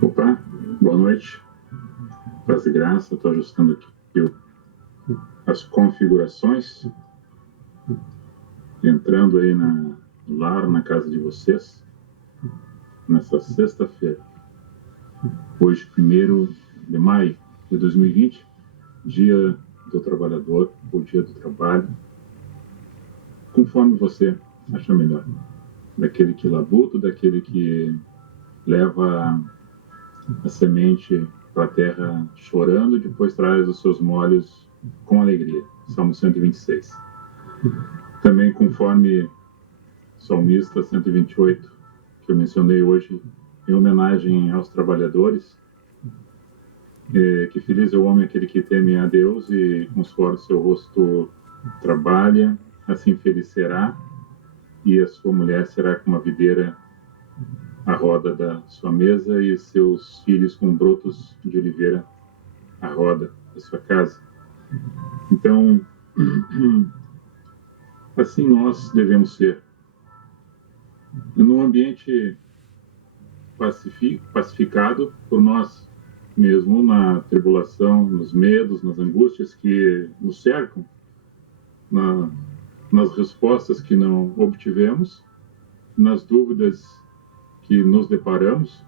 Opa, boa noite. Paz e graça, estou ajustando aqui as configurações, entrando aí no lar, na casa de vocês, nessa sexta-feira, hoje, 1º de maio de 2020, dia do trabalhador, o dia do trabalho, conforme você acha melhor, daquele que labuta, daquele que leva a semente para a terra chorando, depois traz os seus molhos com alegria. Salmo 126. Também conforme Salmista 128, que eu mencionei hoje, em homenagem aos trabalhadores, que feliz é o homem aquele que teme a Deus e com suor do seu rosto trabalha, assim feliz será, e a sua mulher será como a videira à roda da sua mesa e seus filhos com brotos de oliveira à roda da sua casa. Então, assim nós devemos ser. Num ambiente pacificado por nós mesmo, na tribulação, nos medos, nas angústias que nos cercam, nas respostas que não obtivemos, nas dúvidas que nos deparamos,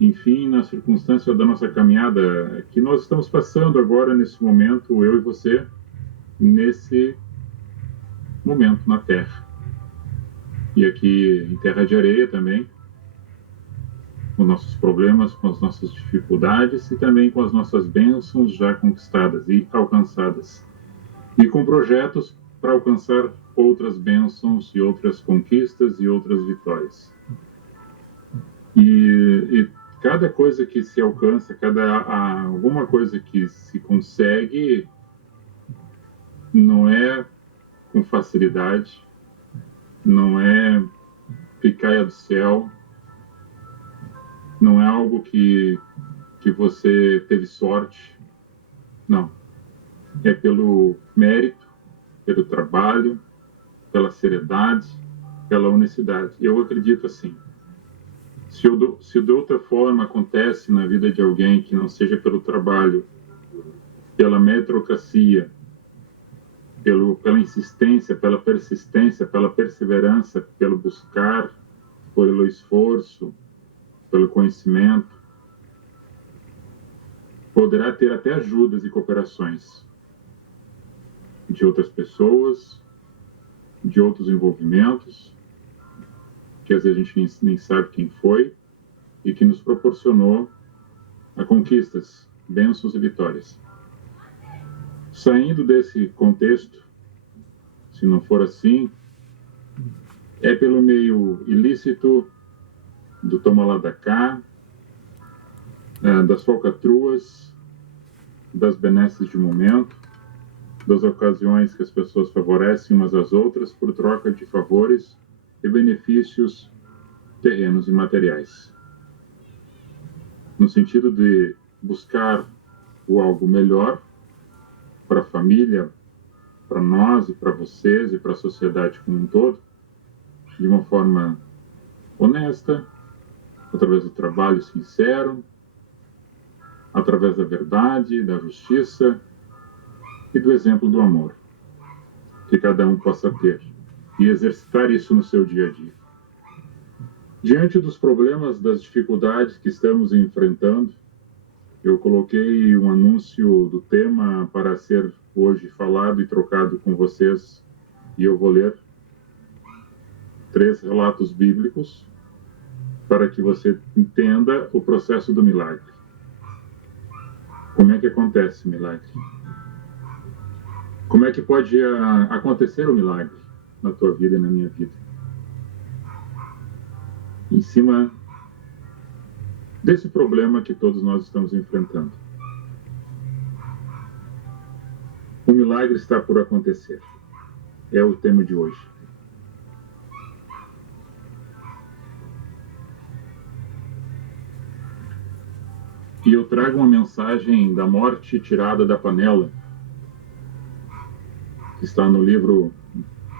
enfim, na circunstância da nossa caminhada que nós estamos passando agora, nesse momento, eu e você, nesse momento na Terra. E aqui em terra de areia também, com nossos problemas, com as nossas dificuldades e também com as nossas bênçãos já conquistadas e alcançadas. E com projetos para alcançar outras bênçãos e outras conquistas e outras vitórias. E cada coisa que se alcança, alguma coisa que se consegue, não é com facilidade, não é picaia do céu, não é algo que você teve sorte, não. É pelo mérito, pelo trabalho, pela seriedade, pela honestidade. Eu acredito assim. Se de outra forma acontece na vida de alguém que não seja pelo trabalho, pela meritocracia, pela insistência, pela persistência, pela perseverança, pelo buscar, pelo esforço, pelo conhecimento, poderá ter até ajudas e cooperações de outras pessoas, de outros envolvimentos, que às vezes a gente nem sabe quem foi, e que nos proporcionou a conquistas, bênçãos e vitórias. Saindo desse contexto, se não for assim, é pelo meio ilícito do toma lá da cá, das falcatruas, das benesses de momento, das ocasiões que as pessoas favorecem umas às outras por troca de favores e benefícios terrenos e materiais. No sentido de buscar o algo melhor para a família, para nós e para vocês e para a sociedade como um todo, de uma forma honesta, através do trabalho sincero, através da verdade, da justiça e do exemplo do amor, que cada um possa ter e exercitar isso no seu dia a dia. Diante dos problemas, das dificuldades que estamos enfrentando, eu coloquei um anúncio do tema para ser hoje falado e trocado com vocês, e eu vou ler 3 relatos bíblicos para que você entenda o processo do milagre. Como é que acontece o milagre? Como é que pode acontecer o milagre na tua vida e na minha vida? Em cima desse problema que todos nós estamos enfrentando. O milagre está por acontecer. É o tema de hoje. E eu trago uma mensagem da morte tirada da panela, que está no livro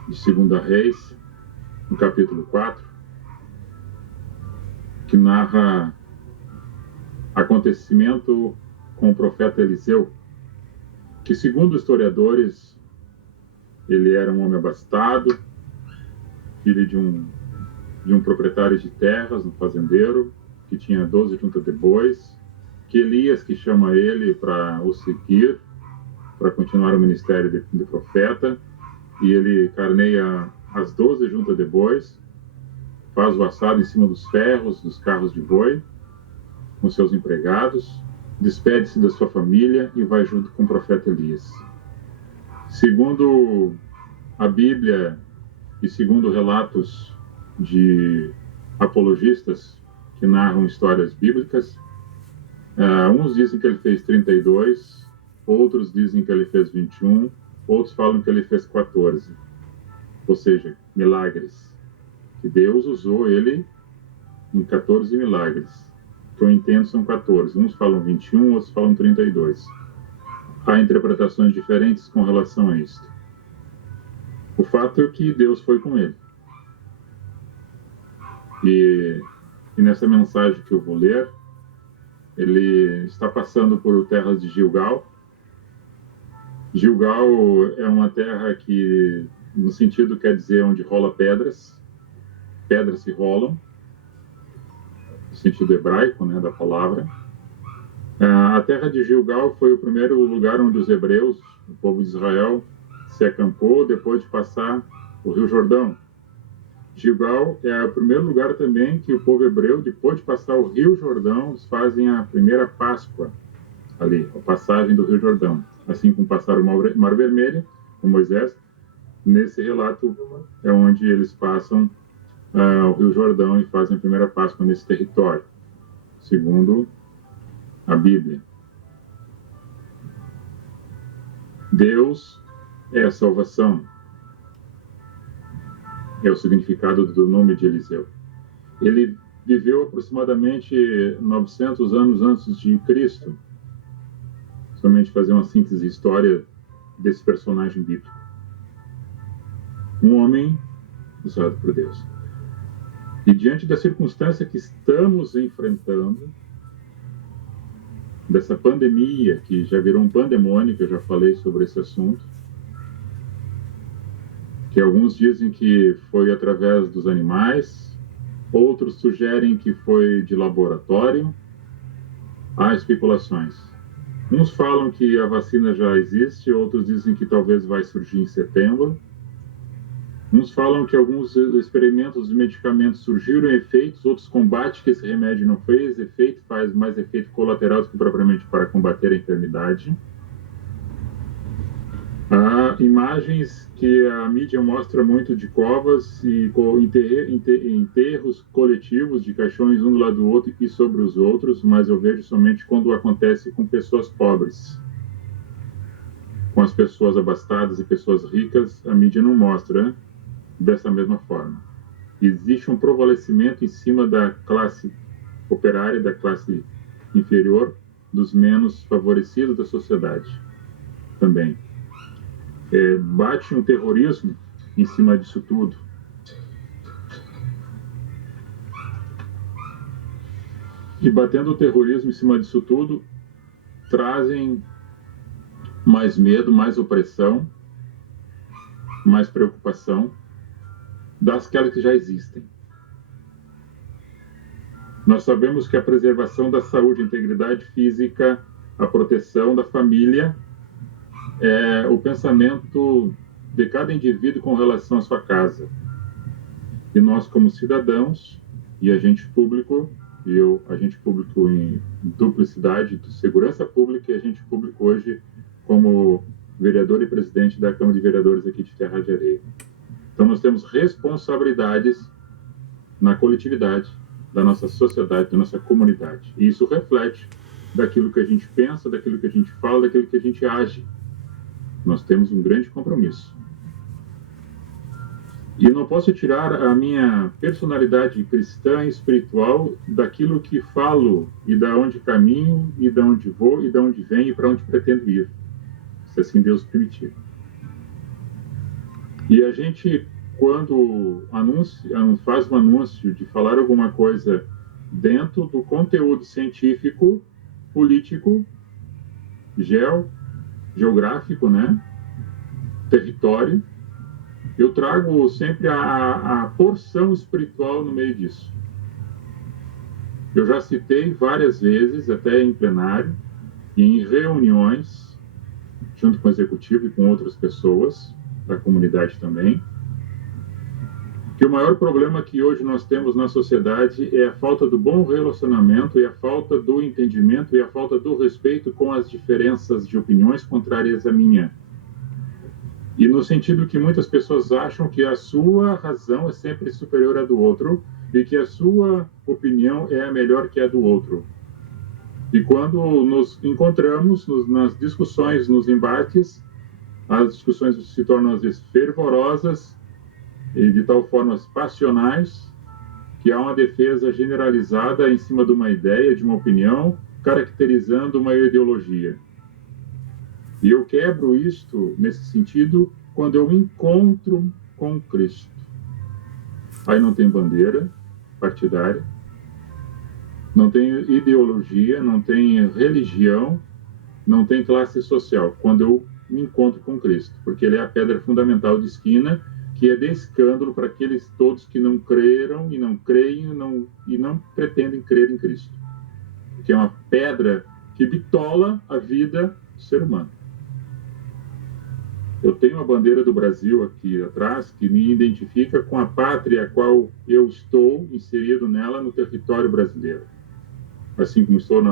de 2 Reis, no capítulo 4. que narra acontecimento com o profeta Eliseu, que, segundo historiadores, ele era um homem abastado, filho de um proprietário de terras, um fazendeiro, que tinha 12 juntas de bois, que Elias, que chama ele para o seguir, para continuar o ministério de profeta, e ele carneia as 12 juntas de bois, faz o assado em cima dos ferros, dos carros de boi, com seus empregados, despede-se da sua família e vai junto com o profeta Elias. Segundo a Bíblia e segundo relatos de apologistas que narram histórias bíblicas, uns dizem que ele fez 32, outros dizem que ele fez 21, outros falam que ele fez 14. Ou seja, milagres. Que Deus usou ele em 14 milagres. O que eu entendo são 14. Uns falam 21, outros falam 32. Há interpretações diferentes com relação a isso. O fato é que Deus foi com ele. E nessa mensagem que eu vou ler, ele está passando por terras de Gilgal. Gilgal é uma terra que, no sentido, quer dizer onde rola pedras. Pedras que rolam, no sentido hebraico, né, da palavra. A terra de Gilgal foi o primeiro lugar onde os hebreus, o povo de Israel, se acampou depois de passar o Rio Jordão. Gilgal é o primeiro lugar também que o povo hebreu, depois de passar o Rio Jordão, eles fazem a primeira Páscoa ali, a passagem do Rio Jordão. Assim como passaram o Mar Vermelho, com Moisés, nesse relato é onde eles passam o Rio Jordão e fazem a primeira Páscoa nesse território, segundo a Bíblia. Deus é a salvação. É o significado do nome de Eliseu. Ele viveu aproximadamente 900 anos antes de Cristo. Somente fazer uma síntese de história desse personagem bíblico. Um homem usado por Deus. E diante da circunstância que estamos enfrentando, dessa pandemia que já virou um pandemônio, que eu já falei sobre esse assunto, que alguns dizem que foi através dos animais, outros sugerem que foi de laboratório. Há especulações. Uns falam que a vacina já existe, outros dizem que talvez vai surgir em setembro. Uns falam que alguns experimentos de medicamentos surgiram efeitos, outros combatem que esse remédio não fez efeito, faz mais efeito colateral do que propriamente para combater a enfermidade. Há imagens que a mídia mostra muito de covas e enterros coletivos de caixões um do lado do outro e sobre os outros, mas eu vejo somente quando acontece com pessoas pobres. Com as pessoas abastadas e pessoas ricas, a mídia não mostra dessa mesma forma. Existe um prevalecimento em cima da classe operária, da classe inferior, dos menos favorecidos da sociedade também. Bate um terrorismo em cima disso tudo. E batendo o terrorismo em cima disso tudo, trazem mais medo, mais opressão, mais preocupação das que já existem. Nós sabemos que a preservação da saúde, a integridade física, a proteção da família é o pensamento de cada indivíduo com relação à sua casa. E nós, como cidadãos e agente público, agente público em duplicidade, de segurança pública e agente público hoje como vereador e presidente da Câmara de Vereadores aqui de Terra de Areia. Então nós temos responsabilidades na coletividade da nossa sociedade, da nossa comunidade. E isso reflete daquilo que a gente pensa, daquilo que a gente fala, daquilo que a gente age. Nós temos um grande compromisso. E não posso tirar a minha personalidade cristã e espiritual daquilo que falo e da onde caminho e da onde vou e da onde venho e para onde pretendo ir, se assim Deus permitir. E a gente, quando faz um anúncio de falar alguma coisa dentro do conteúdo científico, político, geográfico, né? Território. Eu trago sempre a porção espiritual no meio disso. Eu já citei várias vezes, até em plenário, e em reuniões, junto com o executivo e com outras pessoas da comunidade também, que o maior problema que hoje nós temos na sociedade é a falta do bom relacionamento e a falta do entendimento e a falta do respeito com as diferenças de opiniões contrárias à minha. E no sentido que muitas pessoas acham que a sua razão é sempre superior à do outro e que a sua opinião é a melhor que a do outro. E quando nos encontramos nas discussões, nos embates, as discussões se tornam às vezes fervorosas e de tal forma passionais que há uma defesa generalizada em cima de uma ideia, de uma opinião, caracterizando uma ideologia. E eu quebro isto nesse sentido quando eu me encontro com Cristo. Aí não tem bandeira partidária, não tem ideologia, não tem religião, não tem classe social. Quando eu me encontro com Cristo, porque Ele é a pedra fundamental de esquina, que é de escândalo para aqueles todos que não creram e não creem e não pretendem crer em Cristo. Porque é uma pedra que bitola a vida do ser humano. Eu tenho a bandeira do Brasil aqui atrás, que me identifica com a pátria a qual eu estou inserido nela no território brasileiro. Assim como estou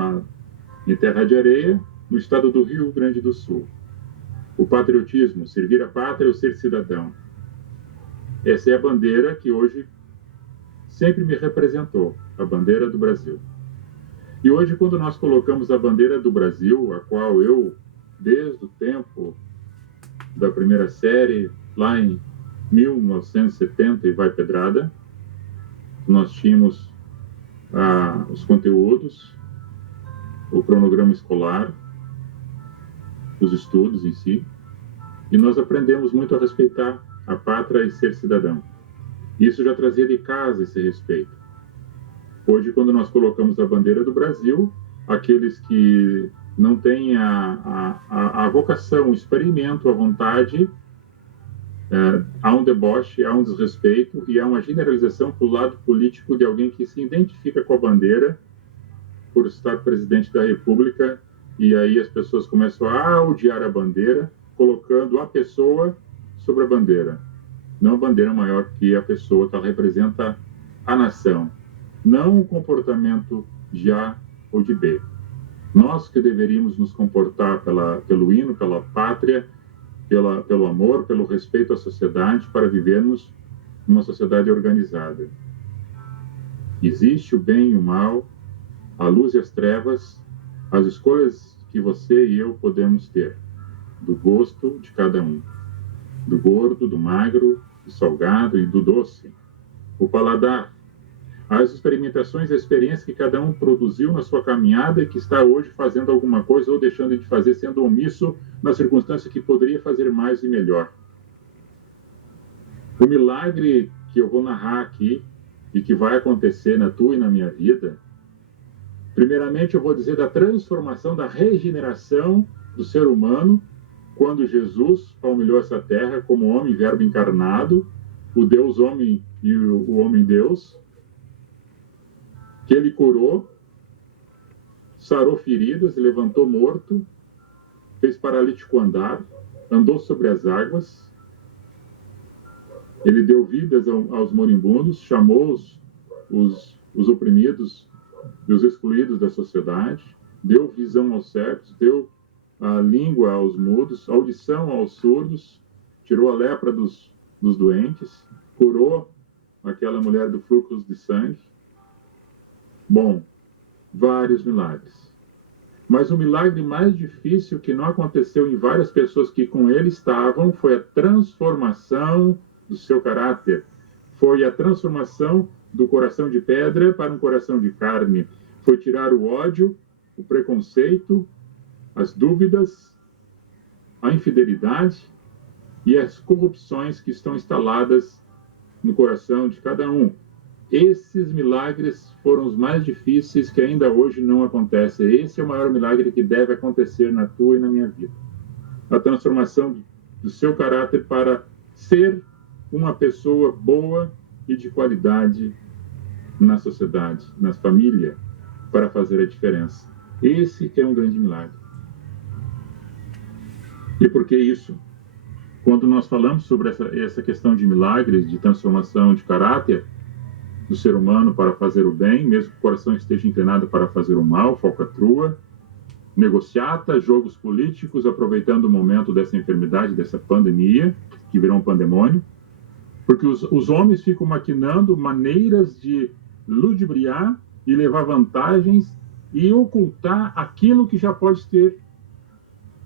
em terra de areia, no estado do Rio Grande do Sul. O patriotismo, servir a pátria ou ser cidadão. Essa é a bandeira que hoje sempre me representou, a bandeira do Brasil. E hoje, quando nós colocamos a bandeira do Brasil, a qual eu, desde o tempo da primeira série, lá em 1970 e vai pedrada, nós tínhamos os conteúdos, o cronograma escolar, os estudos em si, e nós aprendemos muito a respeitar a pátria e ser cidadão. Isso já trazia de casa esse respeito. Hoje, quando nós colocamos a bandeira do Brasil, aqueles que não têm a vocação, o experimento, a vontade, há um deboche, há um desrespeito e há uma generalização para o lado político de alguém que se identifica com a bandeira por estar presidente da República, e aí as pessoas começam a odiar a bandeira, colocando a pessoa sobre a bandeira. Não a bandeira maior que a pessoa, que ela representa a nação. Não o comportamento de A ou de B. Nós que deveríamos nos comportar pelo hino, pela pátria, pelo amor, pelo respeito à sociedade, para vivermos numa sociedade organizada. Existe o bem e o mal, a luz e as trevas, as escolhas que você e eu podemos ter, do gosto de cada um, do gordo, do magro, do salgado e do doce, o paladar, as experimentações e a experiência que cada um produziu na sua caminhada e que está hoje fazendo alguma coisa ou deixando de fazer, sendo omisso na circunstância que poderia fazer mais e melhor. O milagre que eu vou narrar aqui e que vai acontecer na tua e na minha vida, primeiramente eu vou dizer da transformação, da regeneração do ser humano, quando Jesus palmilhou essa terra como homem, verbo encarnado, o Deus homem e o homem Deus, que ele curou, sarou feridas, levantou morto, fez paralítico andar, andou sobre as águas, ele deu vidas aos moribundos, chamou os oprimidos e os excluídos da sociedade, deu visão aos cegos, deu a língua aos mudos, audição aos surdos, tirou a lepra dos doentes, curou aquela mulher do fluxo de sangue. Bom, vários milagres. Mas o milagre mais difícil que não aconteceu em várias pessoas que com ele estavam foi a transformação do seu caráter. Foi a transformação do coração de pedra para um coração de carne. Foi tirar o ódio, o preconceito, as dúvidas, a infidelidade e as corrupções que estão instaladas no coração de cada um. esses milagres foram os mais difíceis que ainda hoje não acontecem. Esse é o maior milagre que deve acontecer na tua e na minha vida. A transformação do seu caráter para ser uma pessoa boa e de qualidade na sociedade, na família, para fazer a diferença. Esse é um grande milagre. E por que isso? Quando nós falamos sobre essa questão de milagres, de transformação de caráter do ser humano para fazer o bem, mesmo que o coração esteja inclinado para fazer o mal, falcatrua, negociata, jogos políticos, aproveitando o momento dessa enfermidade, dessa pandemia, que virou um pandemônio, porque os homens ficam maquinando maneiras de ludibriar e levar vantagens e ocultar aquilo que já pode ter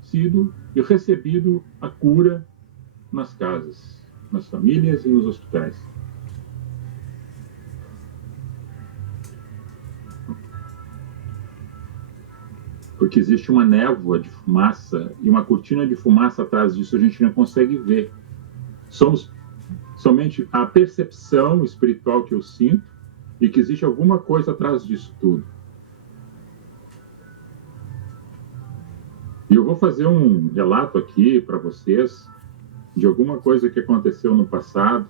sido e recebido a cura nas casas, nas famílias e nos hospitais. Porque existe uma névoa de fumaça e uma cortina de fumaça atrás disso, a gente não consegue ver. Somos somente a percepção espiritual que eu sinto e que existe alguma coisa atrás disso tudo. E eu vou fazer um relato aqui para vocês de alguma coisa que aconteceu no passado.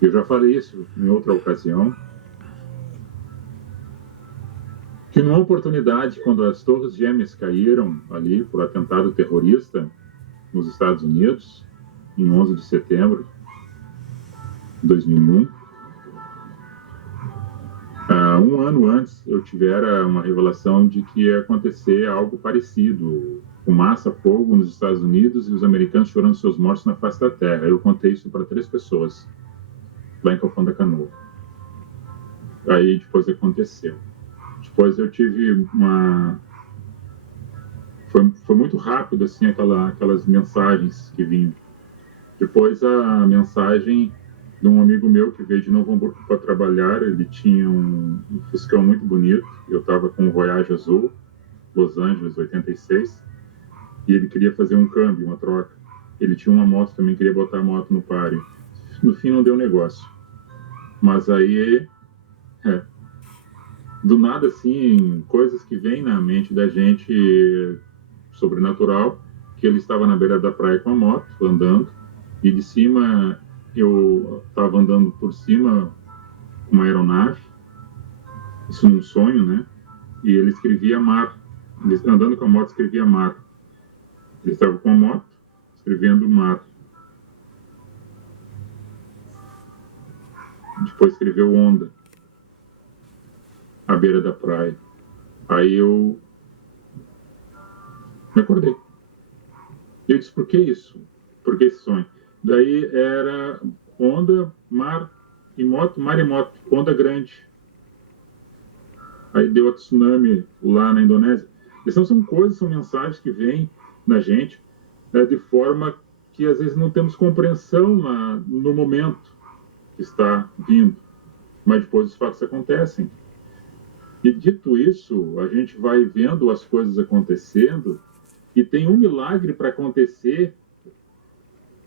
Eu já falei isso em outra ocasião. Que numa oportunidade, quando as Torres Gêmeas caíram ali por atentado terrorista nos Estados Unidos, em 11 de setembro de 2001, um ano antes eu tivera uma revelação de que ia acontecer algo parecido, fumaça, fogo nos Estados Unidos e os americanos chorando seus mortos na face da terra. Eu contei isso para 3 pessoas, lá em Capão da Canoa. Aí depois aconteceu. Depois eu tive uma... Foi muito rápido, assim, aquelas mensagens que vinham. Depois a mensagem de um amigo meu que veio de Novo Hamburgo para trabalhar, ele tinha um Fuscão muito bonito, eu estava com um Voyage azul, Los Angeles, 86, e ele queria fazer um câmbio, uma troca. Ele tinha uma moto também, queria botar a moto no páreo. No fim não deu negócio. Mas aí... do nada, assim, coisas que vêm na mente da gente sobrenatural, que ele estava na beira da praia com a moto, andando, e de cima, eu estava andando por cima com uma aeronave, isso num sonho, né? E ele escrevia mar, ele, andando com a moto, escrevia mar. Ele estava com a moto, escrevendo mar. Depois escreveu onda, à beira da praia. Aí eu me acordei. E eu disse, por que isso? Por que esse sonho? Daí era onda, mar e moto, onda grande. Aí deu a tsunami lá na Indonésia. Essas são coisas, são mensagens que vêm na gente, né, de forma que às vezes não temos compreensão no momento que está vindo. Mas depois os fatos acontecem. E dito isso, a gente vai vendo as coisas acontecendo e tem um milagre para acontecer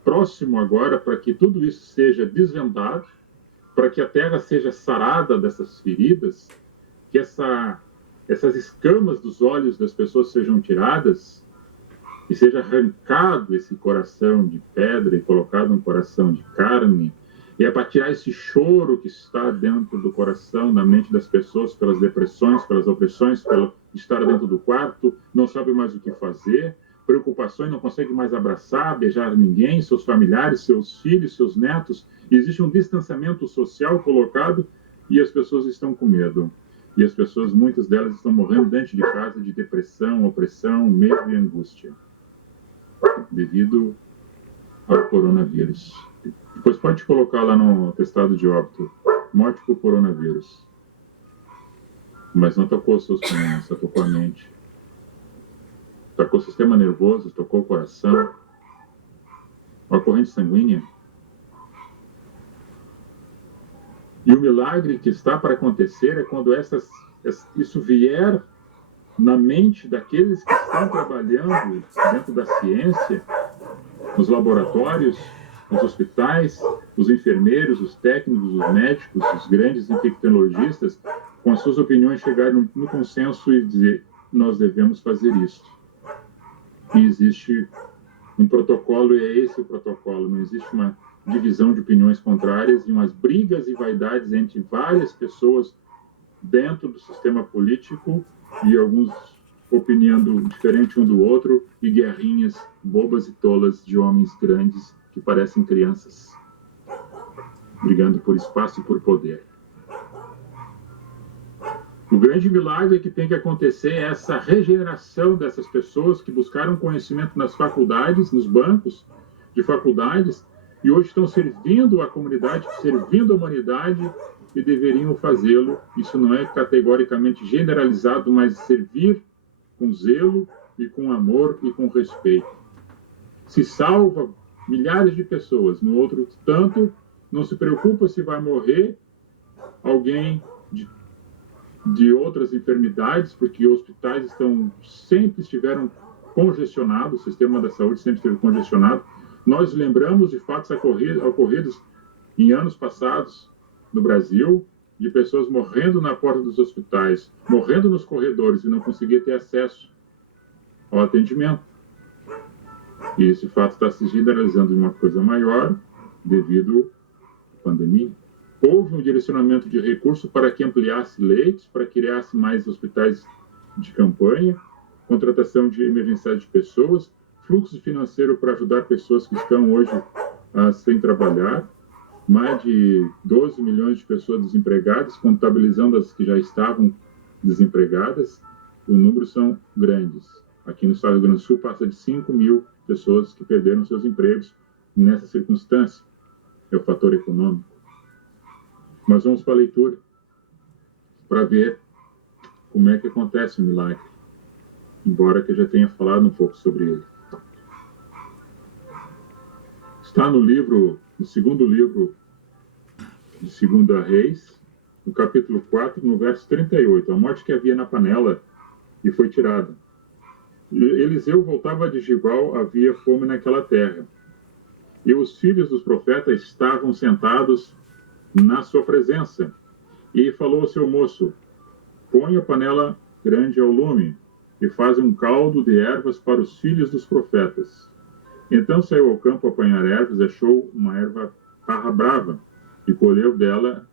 próximo agora, para que tudo isso seja desvendado, para que a terra seja sarada dessas feridas, que essas escamas dos olhos das pessoas sejam tiradas e seja arrancado esse coração de pedra e colocado um coração de carne. E é para tirar esse choro que está dentro do coração, na mente das pessoas, pelas depressões, pelas opressões, pelo estar dentro do quarto, não sabe mais o que fazer, preocupações, não consegue mais abraçar, beijar ninguém, seus familiares, seus filhos, seus netos. Existe um distanciamento social colocado e as pessoas estão com medo. E as pessoas, muitas delas, estão morrendo dentro de casa de depressão, opressão, medo e angústia, devido ao coronavírus. Depois pode colocar lá no atestado de óbito, morte por coronavírus. Mas não tocou os seus pulmões, só tocou a mente. Tocou o sistema nervoso, tocou o coração, a corrente sanguínea. E o milagre que está para acontecer é quando isso vier na mente daqueles que estão trabalhando dentro da ciência, nos laboratórios, nos hospitais, os enfermeiros, os técnicos, os médicos, os grandes infectologistas, com as suas opiniões, chegaram no consenso e dizer: nós devemos fazer isso. E existe um protocolo, e é esse o protocolo. Não existe uma divisão de opiniões contrárias e umas brigas e vaidades entre várias pessoas dentro do sistema político, e alguns opinando diferente um do outro, e guerrinhas bobas e tolas de homens grandes que parecem crianças, brigando por espaço e por poder. O grande milagre que tem que acontecer é essa regeneração dessas pessoas que buscaram conhecimento nas faculdades, nos bancos de faculdades, e hoje estão servindo a comunidade, servindo a humanidade, e deveriam fazê-lo. Isso não é categoricamente generalizado, mas servir com zelo e com amor e com respeito. Se salva milhares de pessoas, no outro tanto, não se preocupa se vai morrer alguém de outras enfermidades, porque hospitais sempre estiveram congestionados, o sistema da saúde sempre esteve congestionado. Nós lembramos de fatos ocorridos em anos passados no Brasil, de pessoas morrendo na porta dos hospitais, morrendo nos corredores e não conseguia ter acesso ao atendimento. E esse fato está se generalizando em uma coisa maior devido à pandemia. Houve um direcionamento de recursos para que ampliasse leitos, para que criasse mais hospitais de campanha, contratação de emergenciais de pessoas, fluxo financeiro para ajudar pessoas que estão hoje sem trabalhar, mais de 12 milhões de pessoas desempregadas, contabilizando as que já estavam desempregadas. Os números são grandes. Aqui no estado do Rio Grande do Sul passa de 5 mil pessoas que perderam seus empregos nessa circunstância. É o fator econômico. Mas vamos para a leitura, para ver como é que acontece o milagre, embora que eu já tenha falado um pouco sobre ele. Está no segundo livro de 2 Reis, no capítulo 4, no verso 38, a morte que havia na panela e foi tirada. Eliseu voltava de Gilgal, havia fome naquela terra, e os filhos dos profetas estavam sentados na sua presença. E falou ao seu moço: põe a panela grande ao lume e faz um caldo de ervas para os filhos dos profetas. Então saiu ao campo a apanhar ervas, achou uma erva parra brava e colheu dela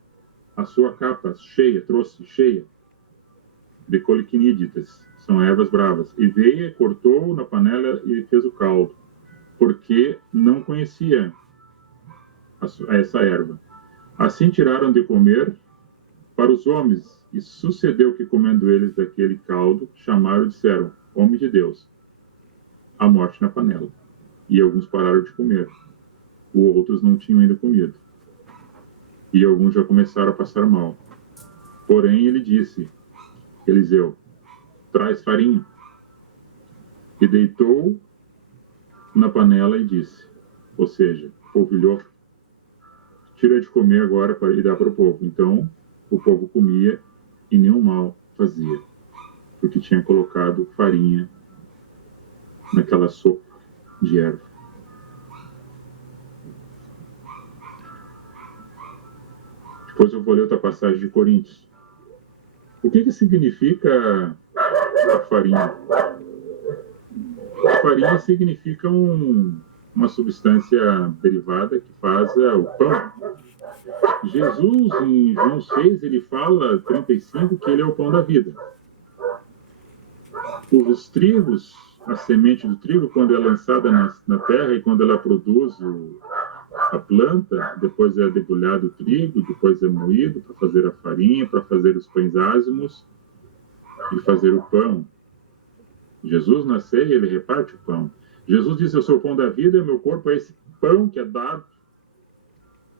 a sua capa cheia, trouxe cheia de coliquinídeas, são ervas bravas, e veio, cortou na panela e fez o caldo, porque não conhecia essa erva. Assim tiraram de comer para os homens, e sucedeu que, comendo eles daquele caldo, chamaram e disseram: homem de Deus, a morte na panela. E alguns pararam de comer, outros não tinham ainda comido, e alguns já começaram a passar mal. Porém ele disse, Eliseu: traz farinha. E deitou na panela e disse, ou seja, polvilhou: tira de comer agora e dá para o povo. Então o povo comia e nenhum mal fazia, porque tinha colocado farinha naquela sopa de erva. Depois eu vou ler outra passagem de Coríntios. O que significa a farinha? A farinha significa uma substância derivada que faz o pão. Jesus, em João 6, ele fala, 35, que ele é o pão da vida. Os trigos, a semente do trigo, quando é lançada na terra e quando ela produz a planta, depois é debulhado o trigo, depois é moído para fazer a farinha, para fazer os pães ázimos e fazer o pão. Jesus na ceia, ele reparte o pão. Jesus disse: eu sou o pão da vida, meu corpo é esse pão que é dado.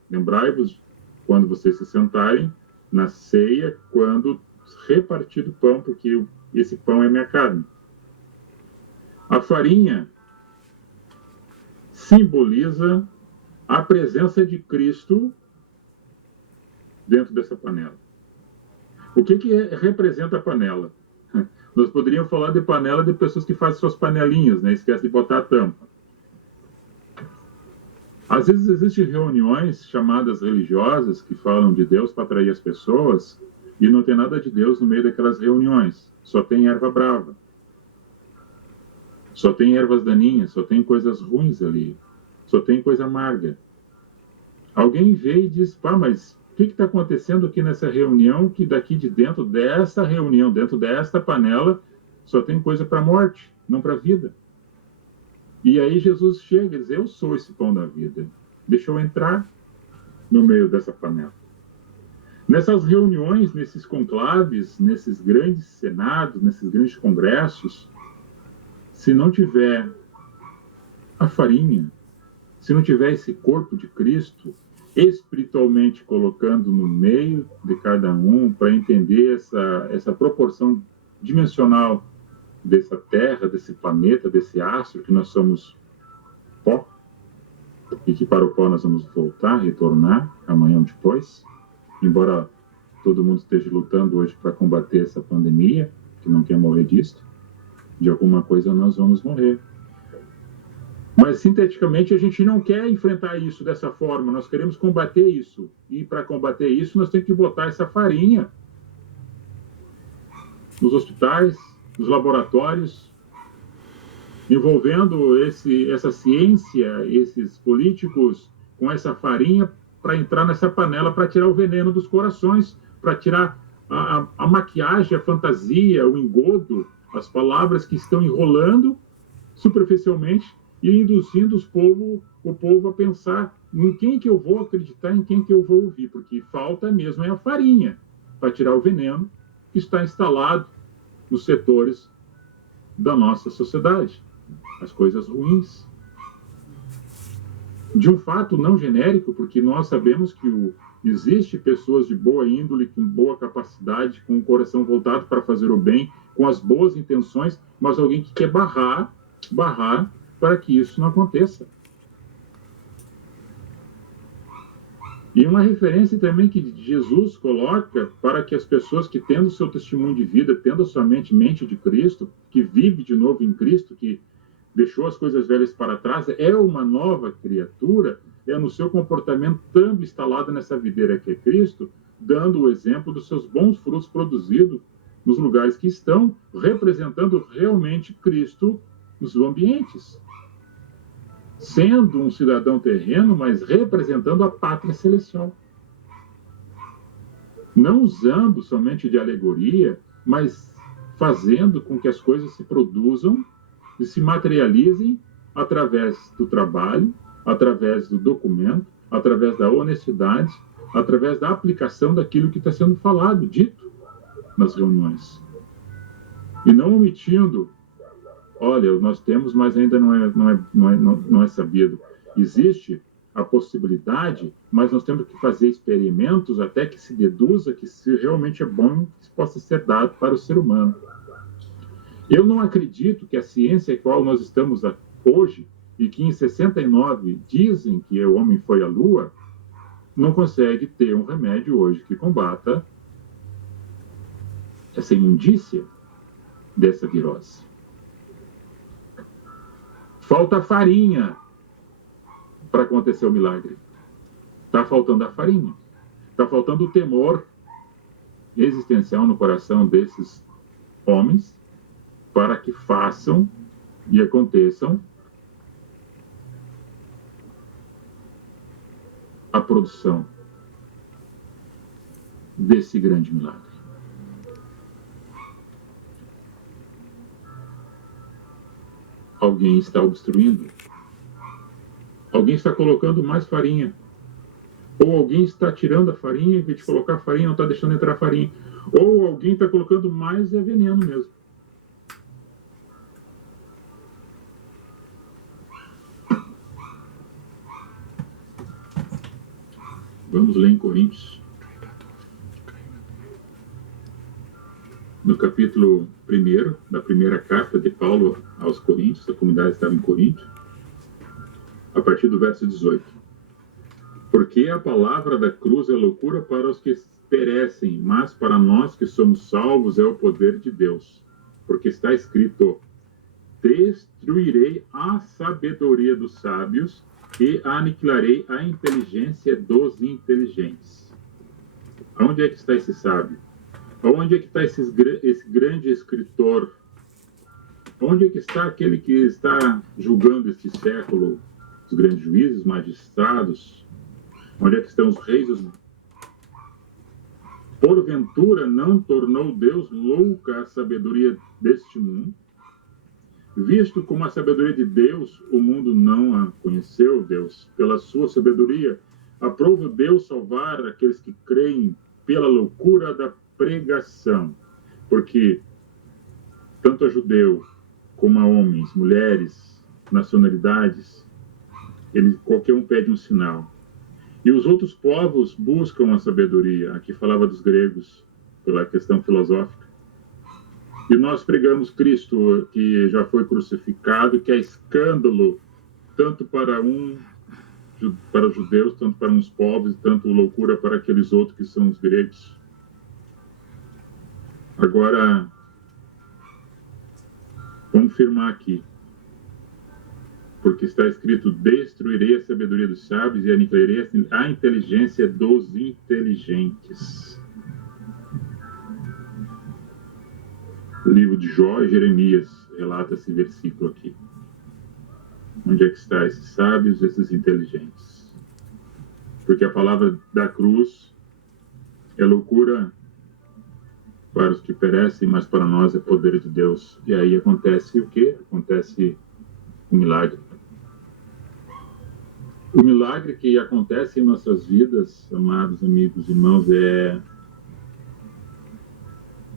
Lembrai-vos, quando vocês se sentarem na ceia, quando repartir o pão, porque esse pão é minha carne. A farinha simboliza a presença de Cristo dentro dessa panela. O que representa a panela? Nós poderíamos falar de panela de pessoas que fazem suas panelinhas, né? Esquece de botar a tampa. Às vezes existem reuniões chamadas religiosas que falam de Deus para atrair as pessoas e não tem nada de Deus no meio daquelas reuniões. Só tem erva brava. Só tem ervas daninhas, só tem coisas ruins ali. Só tem coisa amarga. Alguém vê e diz, pá, mas o que está acontecendo aqui nessa reunião que daqui de dentro dessa reunião, dentro desta panela, só tem coisa para a morte, não para a vida. E aí Jesus chega e diz, eu sou esse pão da vida. Deixa eu entrar no meio dessa panela. Nessas reuniões, nesses conclaves, nesses grandes senados, nesses grandes congressos, se não tiver a farinha, se não tiver esse corpo de Cristo espiritualmente colocando no meio de cada um para entender essa proporção dimensional dessa terra, desse planeta, desse astro, que nós somos pó, e que para o pó nós vamos voltar, retornar amanhã ou depois, embora todo mundo esteja lutando hoje para combater essa pandemia, que não quer morrer disso, de alguma coisa nós vamos morrer. Mas, sinteticamente, a gente não quer enfrentar isso dessa forma, nós queremos combater isso. E, para combater isso, nós temos que botar essa farinha nos hospitais, nos laboratórios, envolvendo essa ciência, esses políticos com essa farinha para entrar nessa panela, para tirar o veneno dos corações, para tirar a maquiagem, a fantasia, o engodo, as palavras que estão enrolando superficialmente e induzindo o povo a pensar em quem que eu vou acreditar, em quem que eu vou ouvir, porque falta mesmo é a farinha para tirar o veneno que está instalado nos setores da nossa sociedade, as coisas ruins. De um fato não genérico, porque nós sabemos que existe pessoas de boa índole, com boa capacidade, com o coração voltado para fazer o bem, com as boas intenções, mas alguém que quer barrar para que isso não aconteça. E uma referência também que Jesus coloca para que as pessoas que tendo o seu testemunho de vida, tendo a sua mente de Cristo, que vive de novo em Cristo, que deixou as coisas velhas para trás, é uma nova criatura, é no seu comportamento estando instalado nessa videira que é Cristo, dando o exemplo dos seus bons frutos produzidos nos lugares que estão, representando realmente Cristo nos ambientes. Sendo um cidadão terreno, mas representando a pátria celestial. Não usando somente de alegoria, mas fazendo com que as coisas se produzam e se materializem através do trabalho, através do documento, através da honestidade, através da aplicação daquilo que está sendo falado, dito nas reuniões. E não omitindo, olha, nós temos, mas ainda não é sabido. Existe a possibilidade, mas nós temos que fazer experimentos até que se deduza que se realmente é bom, que possa ser dado para o ser humano. Eu não acredito que a ciência a qual nós estamos hoje, e que em 69 dizem que o homem foi à Lua, não consegue ter um remédio hoje que combata essa imundícia dessa virose. Falta farinha para acontecer o milagre. Está faltando a farinha. Está faltando o temor existencial no coração desses homens para que façam e aconteçam a produção desse grande milagre. Alguém está obstruindo. Alguém está colocando mais farinha. Ou alguém está tirando a farinha, em vez de colocar farinha, não está deixando entrar farinha. Ou alguém está colocando mais veneno mesmo. Vamos ler em Coríntios. No capítulo 1 da primeira carta de Paulo aos Coríntios, a comunidade estava em Corinto, a partir do verso 18. Porque a palavra da cruz é loucura para os que perecem, mas para nós que somos salvos é o poder de Deus. Porque está escrito, destruirei a sabedoria dos sábios e aniquilarei a inteligência dos inteligentes. Onde é que está esse sábio? Onde é que está esse grande escritor? Onde é que está aquele que está julgando este século? Os grandes juízes, magistrados? Onde é que estão os reis? Porventura não tornou Deus louca a sabedoria deste mundo? Visto como a sabedoria de Deus, o mundo não a conheceu, Deus, pela sua sabedoria, aprova Deus salvar aqueles que creem pela loucura da pregação. Porque tanto a judeu como a homens, mulheres, nacionalidades, qualquer um pede um sinal. E os outros povos buscam a sabedoria. Aqui falava dos gregos, pela questão filosófica. E nós pregamos Cristo, que já foi crucificado, que é escândalo, tanto para os judeus, tanto para uns povos, tanto loucura para aqueles outros que são os gregos. Agora, vamos firmar aqui. Porque está escrito, destruirei a sabedoria dos sábios e aniquilarei a inteligência dos inteligentes. O livro de Jó e Jeremias relata esse versículo aqui. Onde é que está esses sábios e esses inteligentes? Porque a palavra da cruz é loucura para os que perecem, mas para nós é poder de Deus. E aí acontece o quê? Acontece o milagre. O milagre que acontece em nossas vidas, amados amigos, irmãos,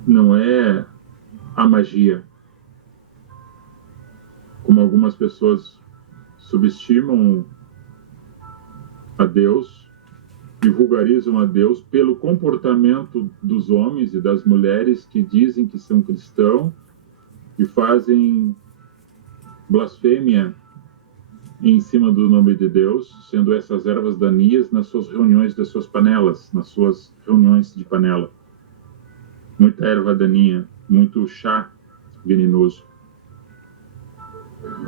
não é a magia, como algumas pessoas subestimam a Deus e vulgarizam a Deus pelo comportamento dos homens e das mulheres que dizem que são cristãos e fazem blasfêmia em cima do nome de Deus, sendo essas ervas daninhas nas suas reuniões das suas panelas, nas suas reuniões de panela. Muita erva daninha, muito chá venenoso.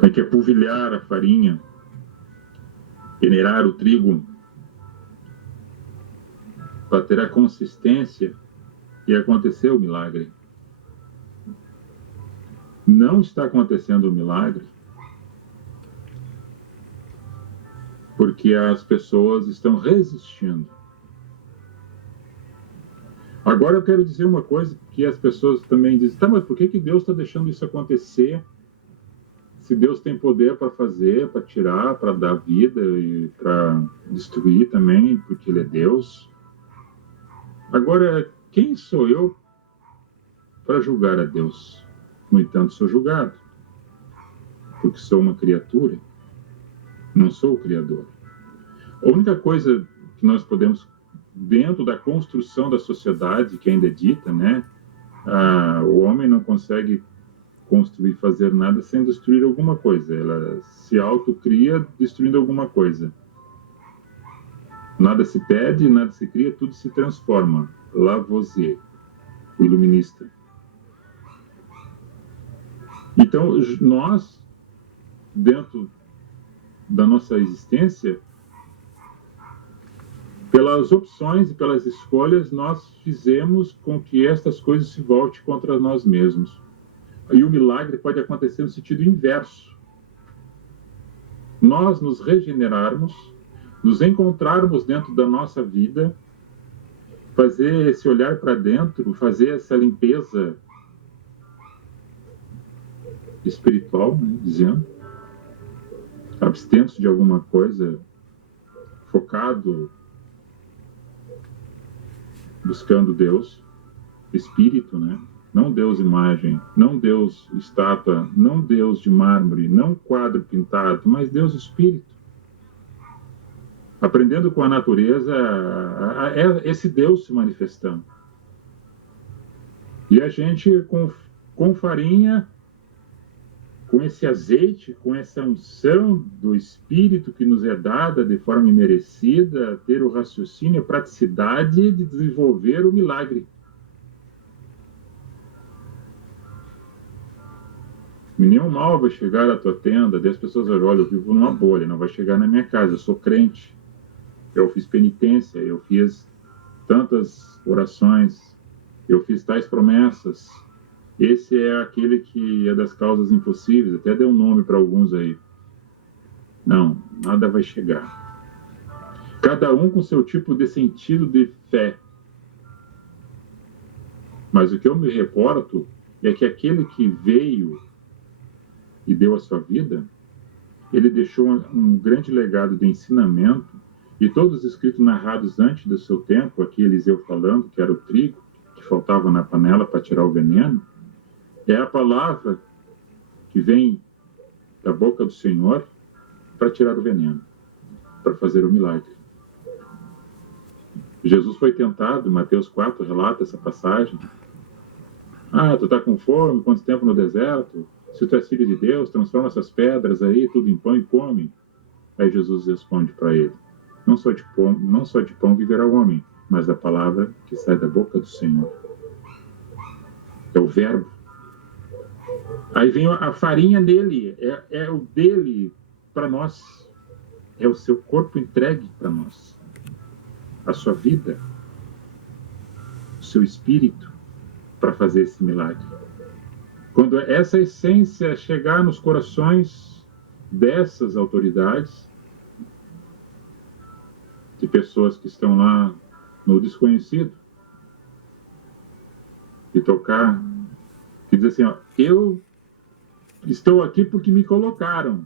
Tem que polvilhar a farinha, peneirar o trigo, para ter a consistência e acontecer o milagre. Não está acontecendo o milagre porque as pessoas estão resistindo. Agora eu quero dizer uma coisa que as pessoas também dizem, tá, mas por que Deus está deixando isso acontecer? Se Deus tem poder para fazer, para tirar, para dar vida e para destruir também, porque Ele é Deus. Agora, quem sou eu para julgar a Deus? No entanto, sou julgado, porque sou uma criatura, não sou o Criador. A única coisa que nós podemos, dentro da construção da sociedade, que ainda é dita, né? O homem não consegue construir, fazer nada sem destruir alguma coisa. Ela se autocria destruindo alguma coisa. Nada se perde, nada se cria, tudo se transforma. Lavoisier, o iluminista. Então, nós, dentro da nossa existência, pelas opções e pelas escolhas, nós fizemos com que estas coisas se voltem contra nós mesmos. E o milagre pode acontecer no sentido inverso. Nós nos regenerarmos, nos encontrarmos dentro da nossa vida, fazer esse olhar para dentro, fazer essa limpeza espiritual, né, dizendo, abstendo de alguma coisa, focado, buscando Deus, espírito, né? Não Deus imagem, não Deus estátua, não Deus de mármore, não quadro pintado, mas Deus espírito. Aprendendo com a natureza, é esse Deus se manifestando. E a gente, com farinha, com esse azeite, com essa unção do Espírito que nos é dada de forma imerecida, ter o raciocínio, a praticidade de desenvolver o milagre. Nenhum mal vai chegar à tua tenda. Daí as pessoas olham, olha, eu vivo numa bolha, não vai chegar na minha casa, eu sou crente, eu fiz penitência, eu fiz tantas orações, eu fiz tais promessas. Esse é aquele que é das causas impossíveis, até deu um nome para alguns aí. Não, nada vai chegar. Cada um com seu tipo de sentido de fé. Mas o que eu me reporto é que aquele que veio e deu a sua vida, ele deixou um grande legado de ensinamento, e todos os escritos narrados antes do seu tempo, aqui Eliseu falando, que era o trigo, que faltava na panela para tirar o veneno, é a palavra que vem da boca do Senhor para tirar o veneno, para fazer o milagre. Jesus foi tentado, Mateus 4 relata essa passagem. Ah, tu está com fome, quanto tempo no deserto? Se tu és filho de Deus, transforma essas pedras aí, tudo em pão e come. Aí Jesus responde para ele, não só de pão viverá o homem, mas da palavra que sai da boca do Senhor. É o verbo. Aí vem a farinha dele, é o dele para nós. É o seu corpo entregue para nós. A sua vida, o seu espírito para fazer esse milagre. Quando essa essência chegar nos corações dessas autoridades, de pessoas que estão lá no desconhecido, e tocar, e dizer assim, ó, eu estou aqui porque me colocaram.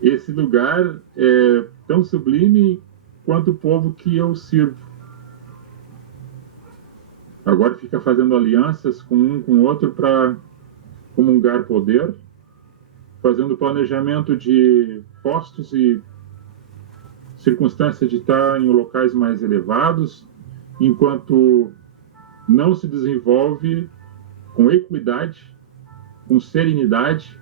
Esse lugar é tão sublime quanto o povo que eu sirvo. Agora fica fazendo alianças com um com o outro para comungar poder, fazendo planejamento de postos e circunstância de estar em locais mais elevados, enquanto não se desenvolve com equidade, com serenidade,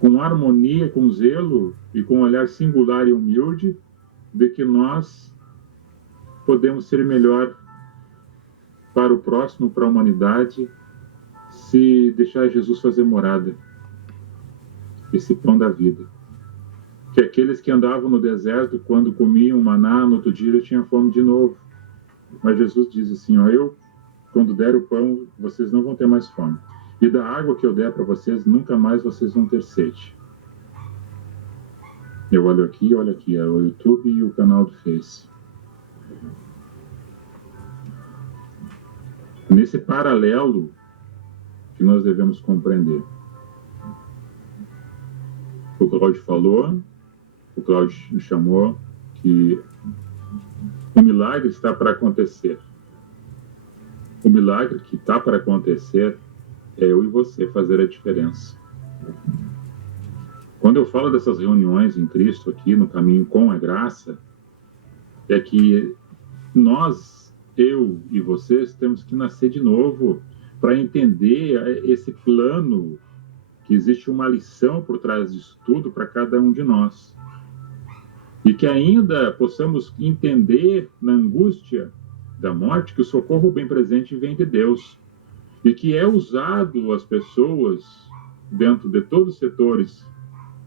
com harmonia, com zelo e com um olhar singular e humilde de que nós podemos ser melhor para o próximo, para a humanidade, se deixar Jesus fazer morada, esse pão da vida. Que aqueles que andavam no deserto, quando comiam maná, no outro dia tinham fome de novo. Mas Jesus diz assim, ó, eu, quando der o pão, vocês não vão ter mais fome. E da água que eu der para vocês, nunca mais vocês vão ter sede. Eu olho aqui, é o YouTube e o canal do Face. Nesse paralelo que nós devemos compreender. O Cláudio falou, o Cláudio me chamou, que o milagre está para acontecer. O milagre que está para acontecer é eu e você fazer a diferença. Quando eu falo dessas reuniões em Cristo aqui, no caminho com a graça, é que nós, eu e vocês, temos que nascer de novo para entender esse plano, que existe uma lição por trás disso tudo para cada um de nós. E que ainda possamos entender na angústia da morte que o socorro bem presente vem de Deus. E que é usado as pessoas dentro de todos os setores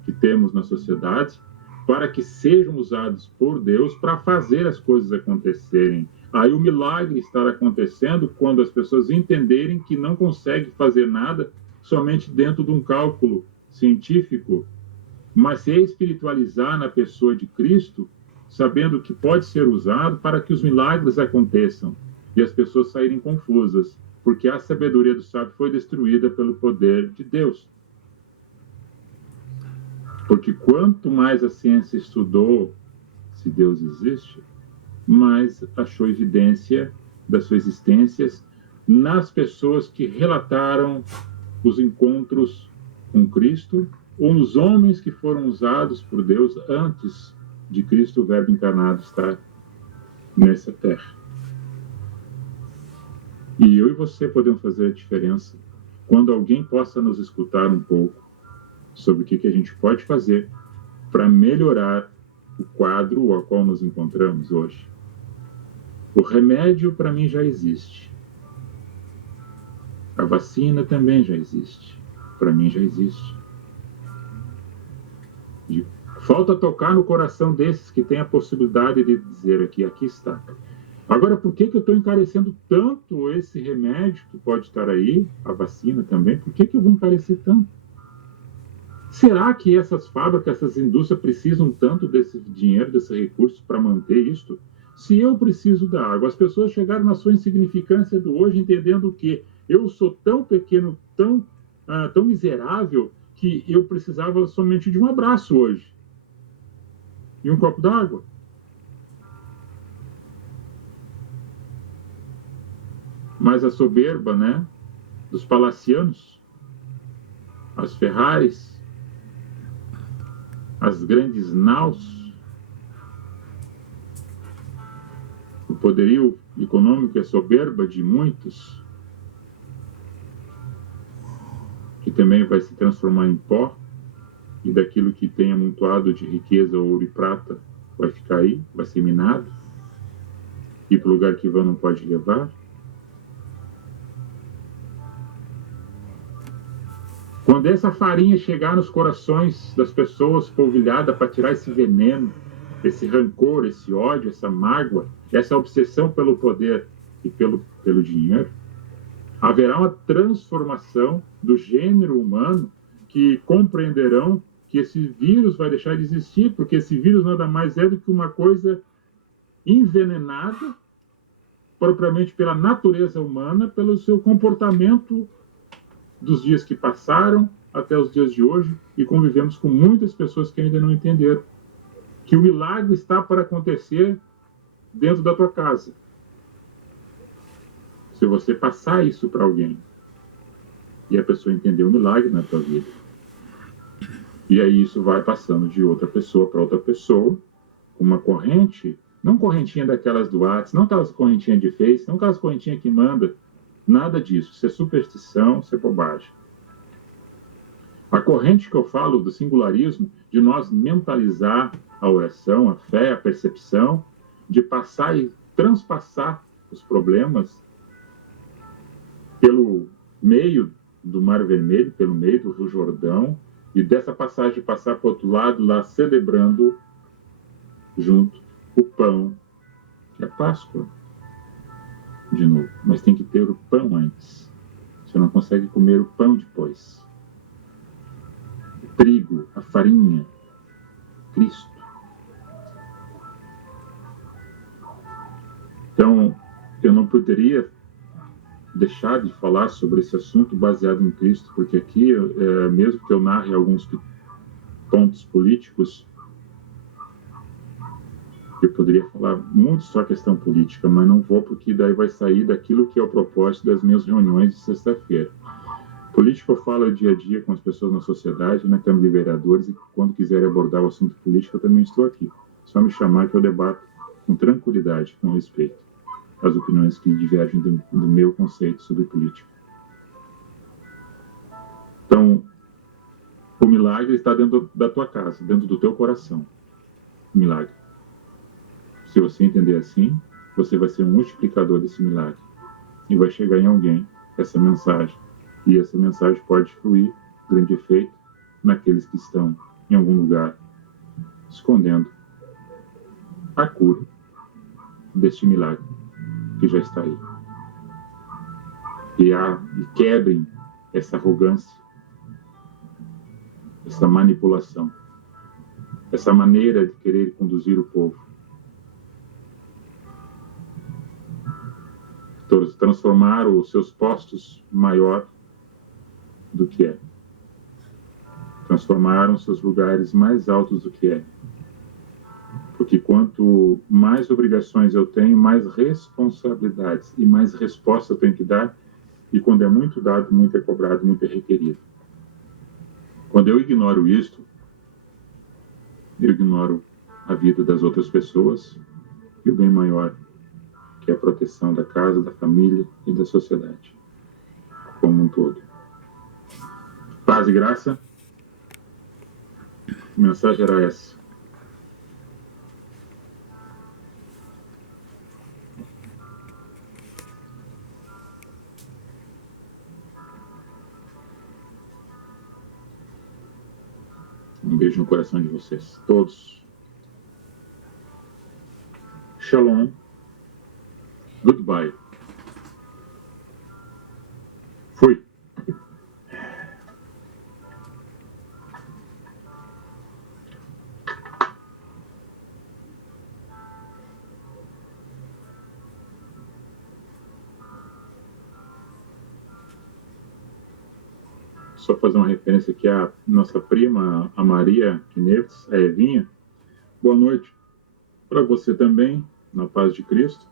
que temos na sociedade para que sejam usados por Deus para fazer as coisas acontecerem. Aí o milagre estará acontecendo quando as pessoas entenderem que não conseguem fazer nada somente dentro de um cálculo científico, mas se espiritualizar na pessoa de Cristo, sabendo que pode ser usado para que os milagres aconteçam e as pessoas saírem confusas, porque a sabedoria do sábio foi destruída pelo poder de Deus. Porque quanto mais a ciência estudou se Deus existe, mais achou evidência da sua existência nas pessoas que relataram os encontros com Cristo, ou nos homens que foram usados por Deus antes de Cristo, o Verbo encarnado, estar nessa terra. E eu e você podemos fazer a diferença quando alguém possa nos escutar um pouco sobre o que a gente pode fazer para melhorar o quadro ao qual nos encontramos hoje. O remédio, para mim, já existe. A vacina também já existe. Para mim já existe. Falta tocar no coração desses que têm a possibilidade de dizer aqui está. Agora, por que eu estou encarecendo tanto esse remédio que pode estar aí, a vacina também? Por que eu vou encarecer tanto? Será que essas fábricas, essas indústrias precisam tanto desse dinheiro, desse recurso para manter isto? Se eu preciso da água, as pessoas chegaram na sua insignificância do hoje, entendendo que eu sou tão pequeno, tão miserável, que eu precisava somente de um abraço hoje e um copo d'água. Mas a soberba, né, dos palacianos, as Ferraris, as grandes naus, o poderio econômico e a soberba de muitos, que também vai se transformar em pó, e daquilo que tem amontoado de riqueza, ouro e prata, vai ficar aí, vai ser minado, e para o lugar que vão não pode levar. Quando essa farinha chegar nos corações das pessoas polvilhada para tirar esse veneno, esse rancor, esse ódio, essa mágoa, essa obsessão pelo poder e pelo dinheiro, haverá uma transformação do gênero humano que compreenderão que esse vírus vai deixar de existir, porque esse vírus nada mais é do que uma coisa envenenada propriamente pela natureza humana, pelo seu comportamento dos dias que passaram até os dias de hoje, e convivemos com muitas pessoas que ainda não entenderam que o milagre está para acontecer dentro da tua casa. Se você passar isso para alguém e a pessoa entender o milagre na tua vida, e aí isso vai passando de outra pessoa para outra pessoa, com uma corrente, não correntinha daquelas do WhatsApp, não aquelas correntinhas de Face, não aquelas correntinhas que manda, nada disso. Isso é superstição, isso é bobagem. A corrente que eu falo do singularismo, de nós mentalizar a oração, a fé, a percepção, de passar e transpassar os problemas pelo meio do Mar Vermelho, pelo meio do Rio Jordão, e dessa passagem passar para o outro lado, lá celebrando junto o pão, que é Páscoa, de novo. Mas tem que ter o pão antes. Você não consegue comer o pão depois. O trigo, a farinha, Cristo. Então, eu não poderia deixar de falar sobre esse assunto baseado em Cristo, porque aqui, mesmo que eu narre alguns pontos políticos, eu poderia falar muito só questão política, mas não vou, porque daí vai sair daquilo que é o propósito das minhas reuniões de sexta-feira. Político eu falo dia a dia com as pessoas na sociedade, na Câmara de Vereadores, e quando quiserem abordar o assunto político, eu também estou aqui. Só me chamar que eu debato com tranquilidade, com respeito, as opiniões que divergem do meu conceito sobre política. Então, o milagre está dentro da tua casa, dentro do teu coração. O milagre. Se você entender assim, você vai ser um multiplicador desse milagre. E vai chegar em alguém essa mensagem. E essa mensagem pode fluir, grande efeito, naqueles que estão em algum lugar escondendo a cura deste milagre que já está aí. E quebrem essa arrogância, essa manipulação, essa maneira de querer conduzir o povo. Transformar os seus postos maior do que é. Transformaram seus lugares mais altos do que é. Porque quanto mais obrigações eu tenho, mais responsabilidades e mais resposta eu tenho que dar. E quando é muito dado, muito é cobrado, muito é requerido. Quando eu ignoro isto, eu ignoro a vida das outras pessoas e o bem maior, que é a proteção da casa, da família e da sociedade como um todo. Paz e graça. A mensagem era essa. Um beijo no coração de vocês todos. Shalom. Goodbye. Fui. Só fazer uma referência aqui à nossa prima, a Maria de Neves, a Evinha. Boa noite para você também, na paz de Cristo.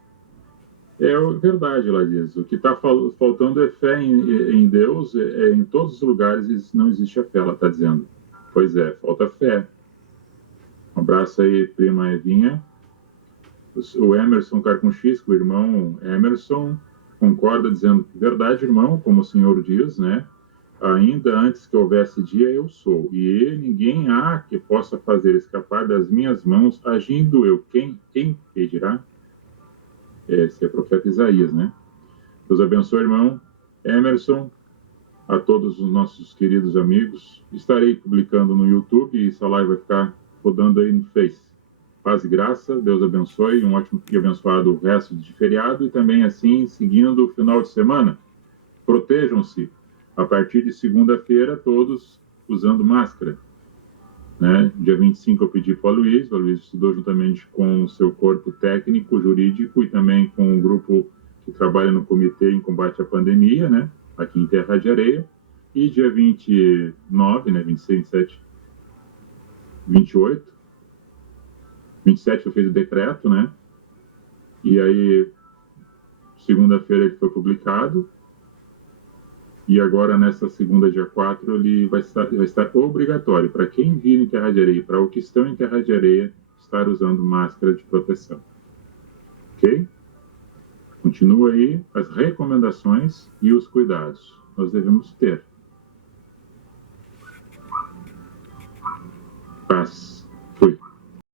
É verdade, ela diz. O que está faltando é fé em Deus, em todos os lugares não existe a fé, ela está dizendo. Pois é, falta fé. Um abraço aí, prima Evinha. O Emerson Carconchis, o irmão Emerson, concorda dizendo, verdade, irmão, como o Senhor diz, né? Ainda antes que houvesse dia, eu sou. E ninguém há que possa fazer escapar das minhas mãos, agindo eu. Quem impedirá? Esse é o profeta Isaías, né? Deus abençoe, irmão Emerson, a todos os nossos queridos amigos. Estarei publicando no YouTube e essa live vai ficar rodando aí no Face. Paz e graça, Deus abençoe, um ótimo e abençoado resto de feriado e também assim, seguindo o final de semana. Protejam-se. A partir de segunda-feira, todos usando máscara. Né? Dia 25 eu pedi para o Luiz estudou juntamente com o seu corpo técnico, jurídico e também com o grupo que trabalha no Comitê em Combate à Pandemia, né? Aqui em Terra de Areia. E dia 29, né? 26, 27, 28, 27 eu fiz o decreto, né? E aí, segunda-feira ele foi publicado. E agora, nessa segunda, dia 4, ele vai estar obrigatório para quem vir em Terra de Areia, para os que estão em Terra de Areia, estar usando máscara de proteção. Ok? Continua aí as recomendações e os cuidados. Nós devemos ter. Paz.